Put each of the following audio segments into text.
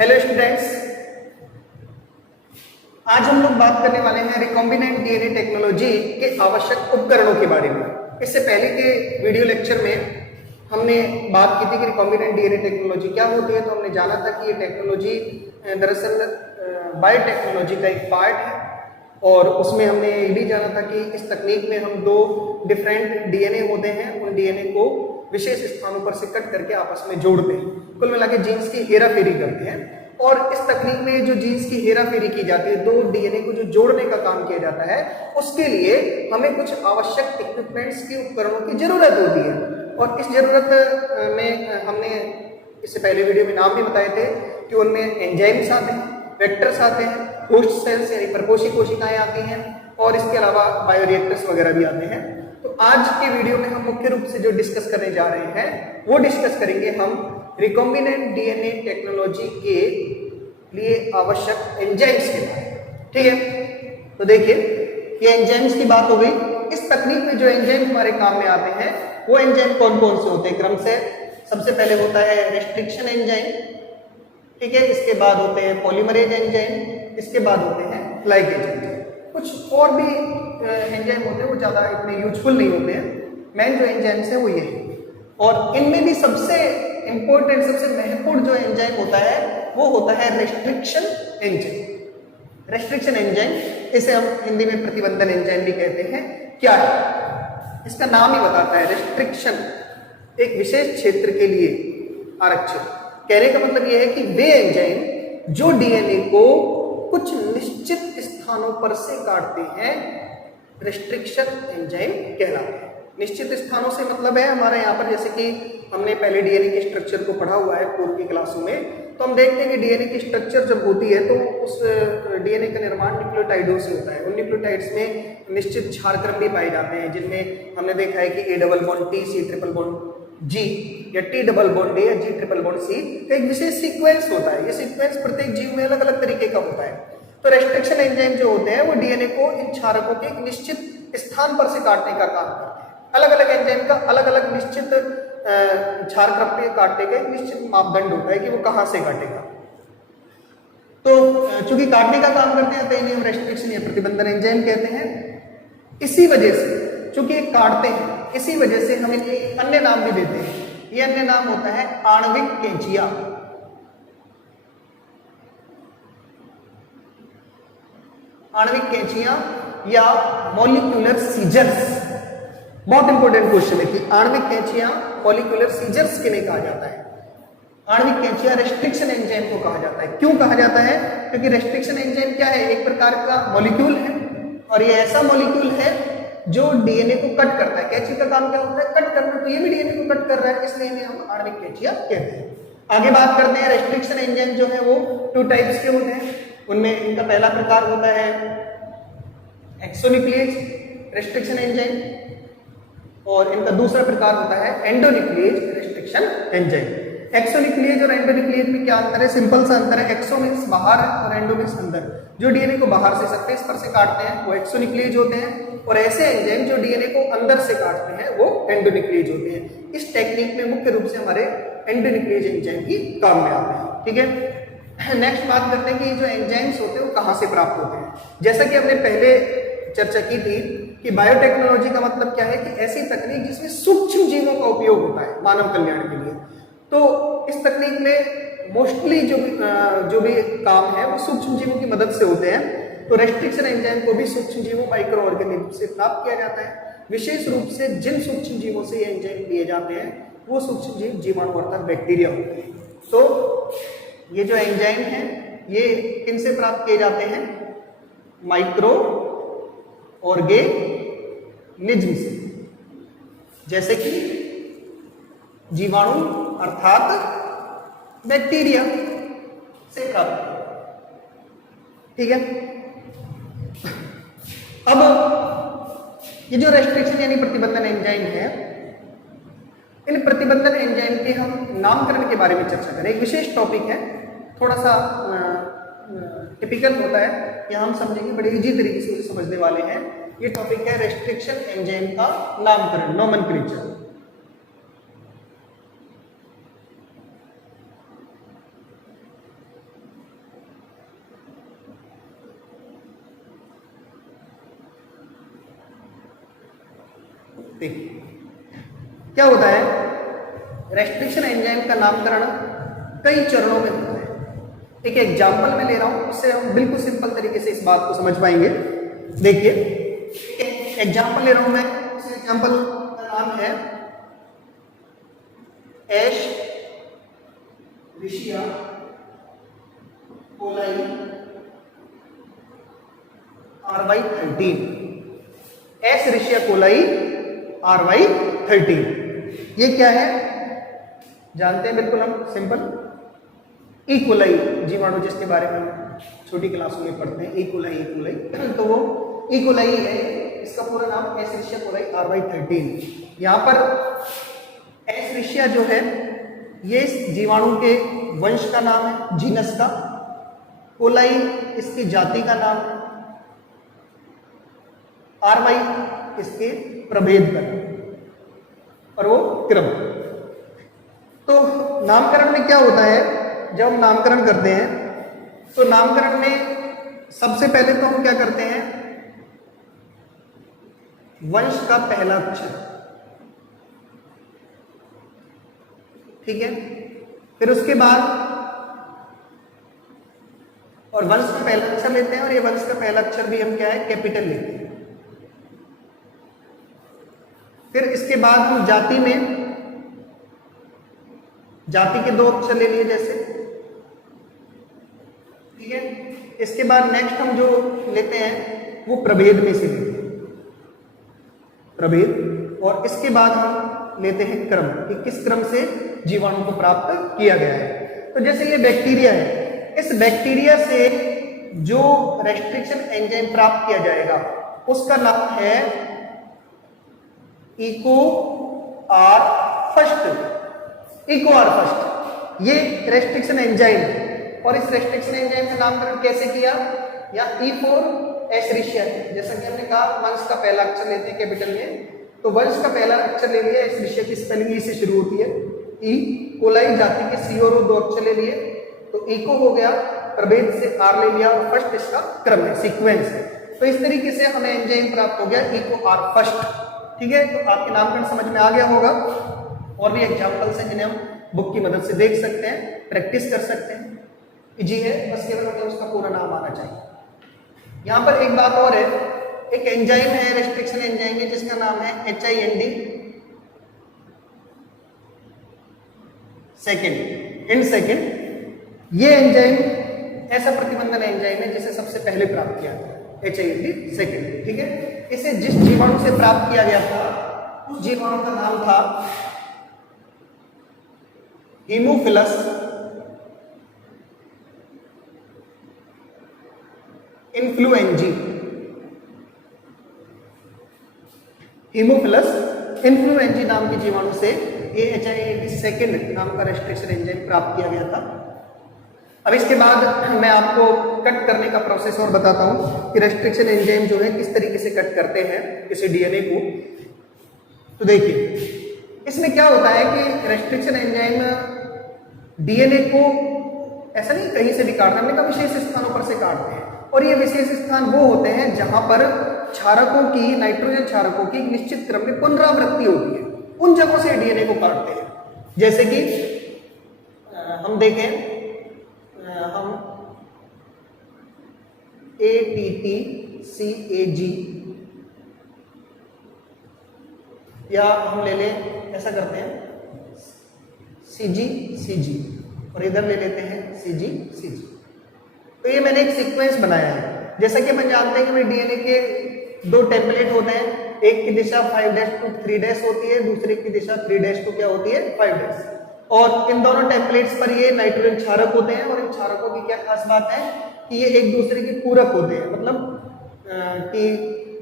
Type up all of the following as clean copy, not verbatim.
Hello students, आज हम लोग बात करने वाले हैं रिकॉम्बिनेंट डीएनए टेक्नोलॉजी के आवश्यक उपकरणों के बारे में। इससे पहले के वीडियो लेक्चर में हमने बात की थी कि रिकॉम्बिनेंट डीएनए टेक्नोलॉजी क्या होती है। तो हमने जाना था कि ये टेक्नोलॉजी दरअसल बायोटेक्नोलॉजी का एक पार्ट है और उसमें हमने ये भी जाना था कि इस तकनीक में हम दो डिफरेंट डीएनए होते हैं, उन डीएनए को विशेष स्थानों पर से कट करके आपस में जोड़ते हैं, कुल मिला के जीन्स की हेराफेरी करते हैं। और इस तकनीक में जो जीन्स की हेराफेरी की जाती है, दो डीएनए को जो जोड़ने का काम किया जाता है, उसके लिए हमें कुछ आवश्यक इक्विपमेंट्स की उपकरणों की जरूरत होती है। और इस जरूरत में हमने इससे पहले वीडियो में नाम भी बताए थे कि उनमें एंजाइम्स आते हैं, वेक्टर्स आते हैं, होस्ट सेल्स यानी परपोषी कोशिकाएं आती हैं और इसके अलावा बायोरिएक्टर्स वगैरह भी आते हैं। तो आज के वीडियो में हम मुख्य रूप से जो डिस्कस करने जा रहे हैं वो डिस्कस करेंगे हम रिकॉम्बिनेंट डीएनए टेक्नोलॉजी के लिए आवश्यक एंजाइम्स के बारे में। ठीक है, तो देखिए ये एंजाइम्स की बात हो गई। इस तकनीक में जो एंजाइम हमारे काम में आते हैं वो एंजाइम कौन कौन से होते हैं क्रम से। सबसे पहले होता है रेस्ट्रिक्शन एंजाइम, ठीक है, इसके बाद होते हैं पॉलीमरेज एंजाइम, इसके बाद होते हैं लाइगेज एंजाइम। कुछ और भी एंजाइम होते हैं, वो ज़्यादा इतने यूजफुल नहीं होते हैं। मेन जो एंजाइम्स है वो ये है। और इनमें भी सबसे इंपॉर्टेंट, सबसे महत्वपूर्ण जो एंजाइम होता है वो होता है रेस्ट्रिक्शन एंजाइम। रेस्ट्रिक्शन एंजाइम, इसे हम हिंदी में प्रतिबंधन एंजाइम भी कहते हैं। क्या है, इसका नाम ही बताता है, रेस्ट्रिक्शन, एक विशेष क्षेत्र के लिए आरक्षित। कहने का मतलब यह है कि वे एंजाइम जो डीएनए को कुछ निश्चित स्थानों पर से काटते हैं, रेस्ट्रिक्शन एंजाइम कहलाते हैं। निश्चित स्थानों से मतलब है हमारे यहाँ पर, जैसे कि हमने पहले डीएनए के स्ट्रक्चर को पढ़ा हुआ है पूर्व की क्लासों में, तो हम देखते हैं कि डीएनए की स्ट्रक्चर जब होती है तो उस डीएनए का निर्माण न्यूक्लियोटाइडों से होता है। उन न्यूक्लियोटाइड्स में निश्चित क्षारक्रम भी पाए जाते हैं, जिनमें हमने देखा है कि A double bond T, C triple bond G या T डबल बॉन्ड A या G ट्रिपल बॉन्ड C का एक विशेष सीक्वेंस होता है। ये सीक्वेंस प्रत्येक जीव में अलग अलग तरीके का होता है। तो रेस्ट्रिक्शन एंजाइम जो होते हैं वो डीएनए को इन क्षारकों के एक निश्चित स्थान पर से काटने का काम करते हैं। अलग अलग एंजाइम का अलग अलग निश्चित क्षारक्रम पे काटने का एक निश्चित मापदंड होता है कि वो कहाँ से काटेगा। तो चूंकि काटने का काम करते हैं तो इन्हें हम रेस्ट्रिक्शन या प्रतिबंधन एंजाइम कहते हैं। इसी वजह से चूंकि ये काटते हैं, इसी वजह से हम इन्हें अन्य नाम भी देते हैं। ये अन्य नाम होता है आणविक कैंचिया। आणविक कैंचिया या मॉलिक्यूलर सीजर्स। बहुत इंपॉर्टेंट क्वेश्चन है कि आणविक कैंचिया मॉलिक्यूलर सीजर्स किन्हें कहा जाता है। आणविक कैंचिया रेस्ट्रिक्शन एंजाइम को कहा जाता है। क्यों कहा जाता है? क्योंकि रेस्ट्रिक्शन एंजाइम क्या है, एक प्रकार का मॉलिक्यूल है और ये ऐसा मॉलिक्यूल है जो डीएनए को कट करता है। कैंची का काम क्या होता है? कट करना। तो ये भी डीएनए को कट कर रहा है, इसलिए इन्हें हम आणविक कैंचिया कहते हैं। आगे बात करते हैं, रेस्ट्रिक्शन एंजाइम जो है वो 2 टाइप्स के होते हैं। उनमें इनका पहला प्रकार होता है एक्सोन्यूक्लियेज रेस्ट्रिक्शन एंजाइम और इनका दूसरा प्रकार होता है एंडोन्यूक्लियेज रेस्ट्रिक्शन एंजाइम। एक्सोन्यूक्लियेज और एंडोन्यूक्लियेज में क्या अंतर है? सिंपल सा अंतर है। एक्सो मींस बाहर और एंडो मींस अंदर। जो डीएनए को बाहर से सरफेस पर से काटते हैं वो एक्सोन्यूक्लियेज होते हैं और ऐसे एंजाइम जो डीएनए को अंदर से काटते हैं वो एंडोन्यूक्लियेज होते हैं। इस टेक्निक में मुख्य रूप से हमारे एंडोन्यूक्लियेज एंजाइम ही काम में आते हैं। ठीक है, नेक्स्ट बात करते हैं कि जो एंजाइम्स होते हैं वो कहाँ से प्राप्त होते हैं। जैसा कि हमने पहले चर्चा की थी कि बायोटेक्नोलॉजी का मतलब क्या है कि ऐसी तकनीक जिसमें सूक्ष्म जीवों का उपयोग होता है मानव कल्याण के लिए। तो इस तकनीक में मोस्टली जो भी काम है वो सूक्ष्म जीवों की मदद से होते हैं। तो रेस्ट्रिक्शन एंजाइम को भी सूक्ष्म जीवों, माइक्रो ऑर्गेनिज्म से प्राप्त किया जाता है। विशेष रूप से जिन सूक्ष्म जीवों से ये एंजाइम लिए जाते हैं वो सूक्ष्म जीव जीवाणु अर्थात बैक्टीरिया होते हैं। तो ये जो एंजाइम है ये किनसे प्राप्त किए जाते हैं? माइक्रो ऑर्गेनिज्म से, जैसे कि जीवाणु अर्थात बैक्टीरिया से प्राप्त। ठीक है, अब ये जो रेस्ट्रिक्शन यानी प्रतिबंधन एंजाइम है, इन प्रतिबंधन एंजाइम के हम नामकरण के बारे में चर्चा करें। एक विशेष टॉपिक है, थोड़ा सा टिपिकल होता है, यह हम समझेंगे, बड़े इजी तरीके से समझने वाले हैं। ये टॉपिक है रेस्ट्रिक्शन एंजाइम का नामकरण, नोमेनक्लेचर। देखिए क्या होता है, रेस्ट्रिक्शन एंजाइम का नामकरण कई चरणों में होता है। एक एग्जाम्पल मैं ले रहा हूं, उससे हम बिल्कुल सिंपल तरीके से इस बात को समझ पाएंगे। देखिए एग्जाम्पल ले रहा हूं मैं, उस एग्जाम्पल का नाम है एशेरिशिया कोलाई RY13। एशेरिशिया कोलाई RY13 ये क्या है जानते हैं बिल्कुल हम, सिंपल इकोलाई जीवाणु जिसके बारे में हम छोटी क्लासों में पढ़ते हैं, इकोलाई तो वो इकोलाई है, इसका पूरा नाम एशेरिशिया कोलाई RY13। यहाँ पर एशेरिशिया जो है ये इस जीवाणु के वंश का नाम है, जीनस का। कोलाई इसकी जाति का नाम है, RY इसके प्रभेद का नाम और वो क्रम। तो नामकरण में क्या होता है, जब हम नामकरण करते हैं तो नामकरण में सबसे पहले तो हम क्या करते हैं, वंश का पहला अक्षर, ठीक है, फिर उसके बाद और वंश का पहला अक्षर लेते हैं, और ये वंश का पहला अक्षर भी हम क्या है कैपिटल लेते हैं। फिर इसके बाद हम जाति में जाति के 2 अक्षर ले लिए जैसे, ठीक है। इसके बाद नेक्स्ट हम जो लेते हैं वो प्रभेद में से लेते हैं, प्रभेद, और इसके बाद हम लेते हैं क्रम कि किस क्रम से जीवाणु को प्राप्त किया गया है। तो जैसे ये बैक्टीरिया है, इस बैक्टीरिया से जो रेस्ट्रिक्शन एंजाइम प्राप्त किया जाएगा उसका नाम है इको आर फर्स्ट। ये रेस्ट्रिक्शन एंजाइम है, और इस रेस्ट्रिक्शन एंजाइम का नामकरण कैसे किया, या E4 एशेरिशिया है। जैसा कि हमने कहा वंश का पहला अक्षर लेते हैं कैपिटल में, तो वंश का पहला अक्षर ले लिया, एशेरिशिया की स्पेलिंग ई से शुरू होती है, ई। कोलाई जाति के सी और 2 अक्षर ले लिए, तो इको हो गया, प्रभेद से आर ले लिया, और फर्स्ट इसका क्रम है, सीक्वेंस है। तो इस तरीके से हमें एंजाइम प्राप्त हो गया इको आर फर्स्ट, ठीक है। तो आपके नामकरण समझ में आ गया होगा, और भी एग्जाम्पल्स हैं जिन्हें हम बुक की मदद से देख सकते हैं, प्रैक्टिस कर सकते हैं, इजी है, बस केवल हमें उसका पूरा नाम आना चाहिए। यहाँ पर एक बात और है, एक एंजाइम है, रेस्ट्रिक्शन एंजाइम है, जिसका नाम है HIND सेकेंड। ये एंजाइम ऐसा प्रतिबंधन एंजाइम है जिसे सबसे पहले प्राप्त किया गया, HIND सेकेंड, ठीक है। इसे जिस जीवाणु से प्राप्त किया गया था उस जीवाणु का नाम था हीमोफिलस इन्फ्लुएंजी। हीमोफिलस इन्फ्लुएंजी नाम के जीवाणु से ये HIND सेकेंड नाम का रेस्ट्रिक्शन एंजाइम प्राप्त किया गया था। अब इसके बाद मैं आपको कट करने का प्रोसेस और बताता हूं कि रेस्ट्रिक्शन एंजाइम जो है किस तरीके से कट करते हैं किसी डीएनए को। तो देखिए इसमें क्या होता है कि रेस्ट्रिक्शन एंजाइम डीएनए को ऐसा नहीं कहीं से भी काटना, हमने कहा विशेष स्थानों पर से काटते हैं, और ये विशेष स्थान वो होते हैं जहां पर क्षारकों की, नाइट्रोजन क्षारकों की निश्चित क्रम में पुनरावृत्ति होती है, उन जगहों से डीएनए को काटते हैं। जैसे कि हम देखें, हम ATTCAG, या हम ले लें, ऐसा करते हैं CG, और इधर ले लेते हैं CG। तो ये मैंने एक सीक्वेंस बनाया है। जैसा कि अपन जानते हैं कि डीएनए के 2 टेम्पलेट होते हैं, एक की दिशा 5' to 3' होती है, दूसरे की दिशा 3' to क्या होती है 5'। और इन दोनों टेम्पलेट्स पर ये नाइट्रोजन क्षारक होते हैं, और इन क्षारकों की क्या खास बात है कि ये एक दूसरे के पूरक होते हैं। मतलब कि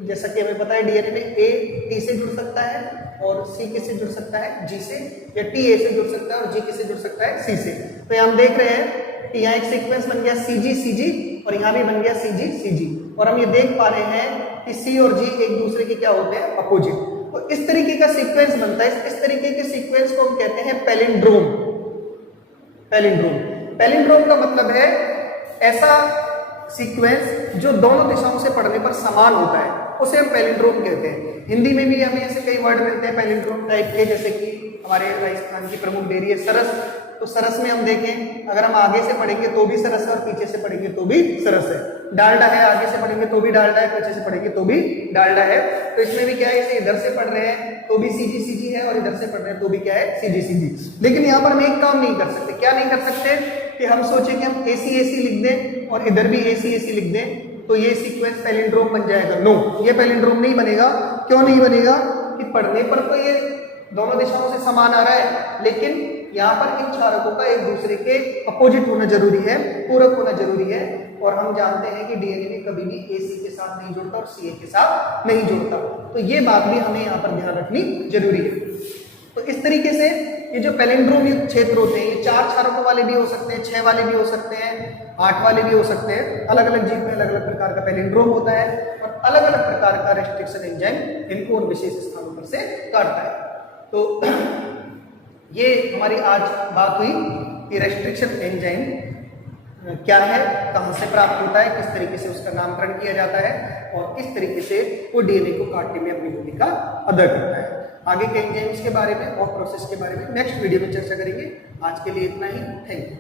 जैसा कि हमें पता है डीएनए में A T से जुड़ सकता है, और C किससे जुड़ सकता है G से, या T A से जुड़ सकता है और G किससे जुड़ सकता है C से। तो यहाँ हम देख रहे हैं कि यहाँ एक सीक्वेंस बन गया CG, और यहाँ भी बन गया CG, और हम ये देख पा रहे हैं कि C और G एक दूसरे के क्या होते हैं, अपोजिट। तो इस तरीके का सीक्वेंस बनता है। इस तरीके के सीक्वेंस को हम कहते हैं पैलिंड्रोम। पैलिंड्रोम का मतलब है ऐसा सीक्वेंस जो दोनों दिशाओं से पढ़ने पर समान होता है। उसे हम पैलिंड्रोम कहते हैं। हिंदी में भी हमें ऐसे कई वर्ड मिलते हैं पैलिंड्रोम टाइप के, जैसे कि हमारे राजस्थान की प्रमुख डेयरी है सरस, तो सरस में हम देखें अगर हम आगे से पढ़ेंगे तो भी सरस है और पीछे से पढ़ेंगे तो भी सरस है। डालडा है, आगे से पढ़ेंगे तो भी डालडा है, पीछे से पढ़ेंगे तो भी डालडा है। तो इसमें भी क्या है, इसे इधर से पढ़ रहे हैं तो भी सीजी सीजी है और इधर से पढ़ रहे हैं तो भी क्या है, सीजी सीजी। लेकिन यहाँ पर हम एक काम नहीं कर सकते। क्या नहीं कर सकते कि हम सोचे कि हम एसी एसी लिख दें और इधर भी एसी एसी लिख दें तो ये सीक्वेंस पैलिंड्रोम बन जाएगा। नो, ये पैलिंड्रोम नहीं बनेगा। क्यों नहीं बनेगा कि पढ़ने पर तो ये दोनों दिशाओं से समान आ रहा है, लेकिन यहाँ पर इन क्षारकों का एक दूसरे के अपोजिट होना जरूरी है, पूरक होना जरूरी है। और हम जानते हैं कि डीएनए में कभी भी एसी के साथ नहीं जुड़ता और सीए के साथ नहीं जुड़ता, तो ये बात भी हमें यहाँ पर ध्यान रखनी जरूरी है। तो इस तरीके से ये जो पैलिंड्रोम युक्त क्षेत्र होते हैं, ये 4 क्षारकों वाले भी हो सकते हैं, 6 वाले भी हो सकते हैं, 8 वाले भी हो सकते हैं। अलग अलग जीव में अलग अलग प्रकार का पैलिंड्रोम होता है और अलग अलग प्रकार का रेस्ट्रिक्शन एंजाइम इनको उन विशेष स्थानों पर से काटता है। तो ये हमारी आज बात हुई कि रेस्ट्रिक्शन एंजाइम क्या है, कहाँ से प्राप्त होता है, किस तरीके से उसका नामकरण किया जाता है और किस तरीके से वो डीएनए को काटने में अपनी भूमिका अदा करता है। आगे के एंजाइम्स के बारे में और प्रोसेस के बारे में नेक्स्ट वीडियो में चर्चा करेंगे। आज के लिए इतना ही, थैंक यू।